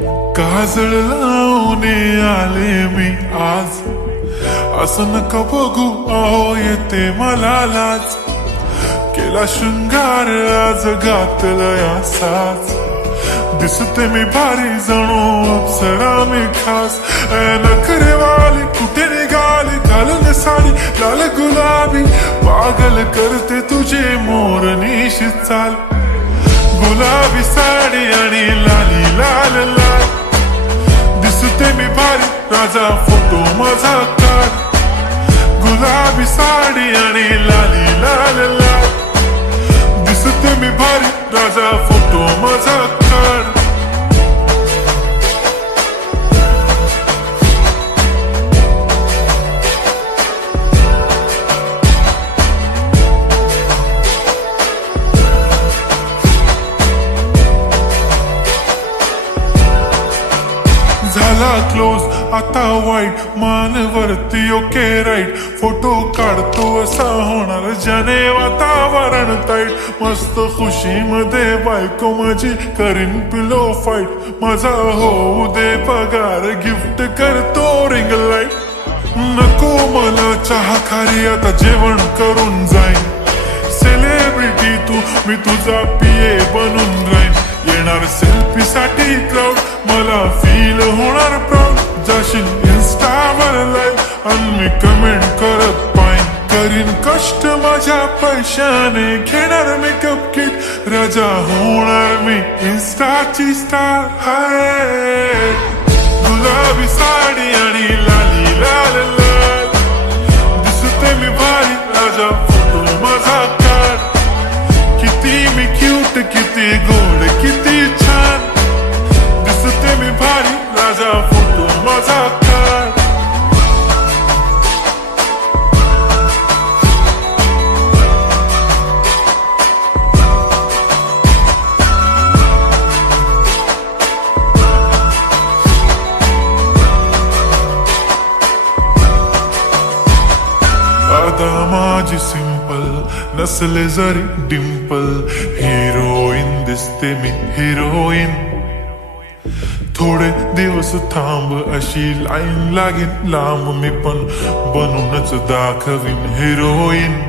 काजळ लावून आले मी आज, असं नका बघू अहो येते मला लाज. केला शृंगार आज घातला साज, दिसते मी भारी जणू अप्सरा मी खास. नखरे वाली कुठे निघाली घालून साडी लाल गुलाबी, पागल करते तुझे मोरनीश चाल. गुलाबी साडी आणि लाली लाल लाल, दिसते मी भारी राजा फोटो माझा काढ. गुलाबी साडी आणि लाली लाल लाल, दिसते मी भारी राजा फोटो माझा काढ. झाला क्लोज आता वाईट, मान वरती ओके राईट. फोटो काढतो असा होणार ज्याने वातावरण ताईट. मस्त खुशी मध्ये बायको माझी करीन पिलो फाईट. माझा होऊ दे पगार गिफ्ट करतो रिंग लाईट. नको मला चहा खारी आता जेवण करून जाईन. सेलिब्रिटी तू मी तुझा पिये बनून राहीन. येणार सेल्फी साठी क्राऊड मला फील होणार प्राऊड. जाशील इन्स्टावर लाईव्ह आणि मी कमेंट करत पाईन. करीन कष्ट माझ्या पैशाने घेणार मेकअप किट. राजा होणार मी इन्स्टाची स्टार. हाय गुलाबी साडी आणि लाली लाल लाल, दिसते मी भारी राजा फोटो माझा काढ. किती मी क्यूट किती गोड किती छान, दिसते मी भारी राजा फोटो माझा काढ. आता माझी सिंपल नसले जरी डिंपल, हिरोईन दिसते मी हिरोईन. थोडे दिवस थांब अशी लाईन लागेल लांब, मी पण बनूनच दाखवीन हिरोईन.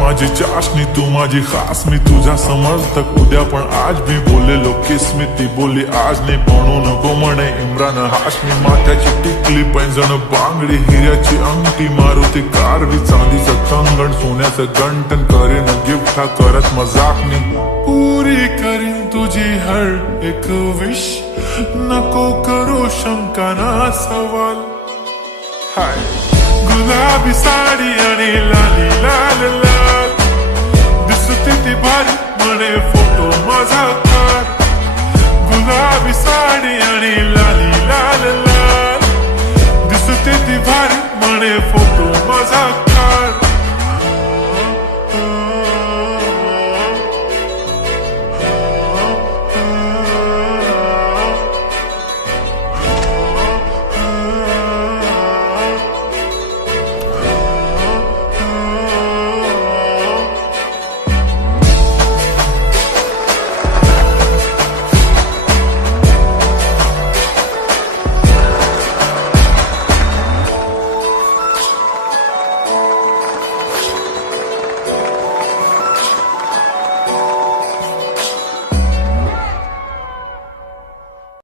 माझी चाशनी तू माझी खास, मी तुझा समर्थक उद्या पण आज मी बोललेलो किस मी. ती बोली आज नाही म्हणू नको म्हणे इम्रान हाशमी. माथ्याची टिकली पैंजण बांगडी हिऱ्याची अंगठी, मारुती कारवी चांदीचं कंगण सोन्याचं गंटन. करीन गिफ्ट हा करत मजाकनी, पुरी करीन तुझी हर एक विश. नको करू शंका ना सवाल. हाय गुलाबी साडी आणि लाली लाल लाल, दिसते ती भारी म्हणे फोटो माझा काढ. गुलाबी साडी आणि लाली लाल लाल, दिसते ती भारी म्हणे फोटो माझा.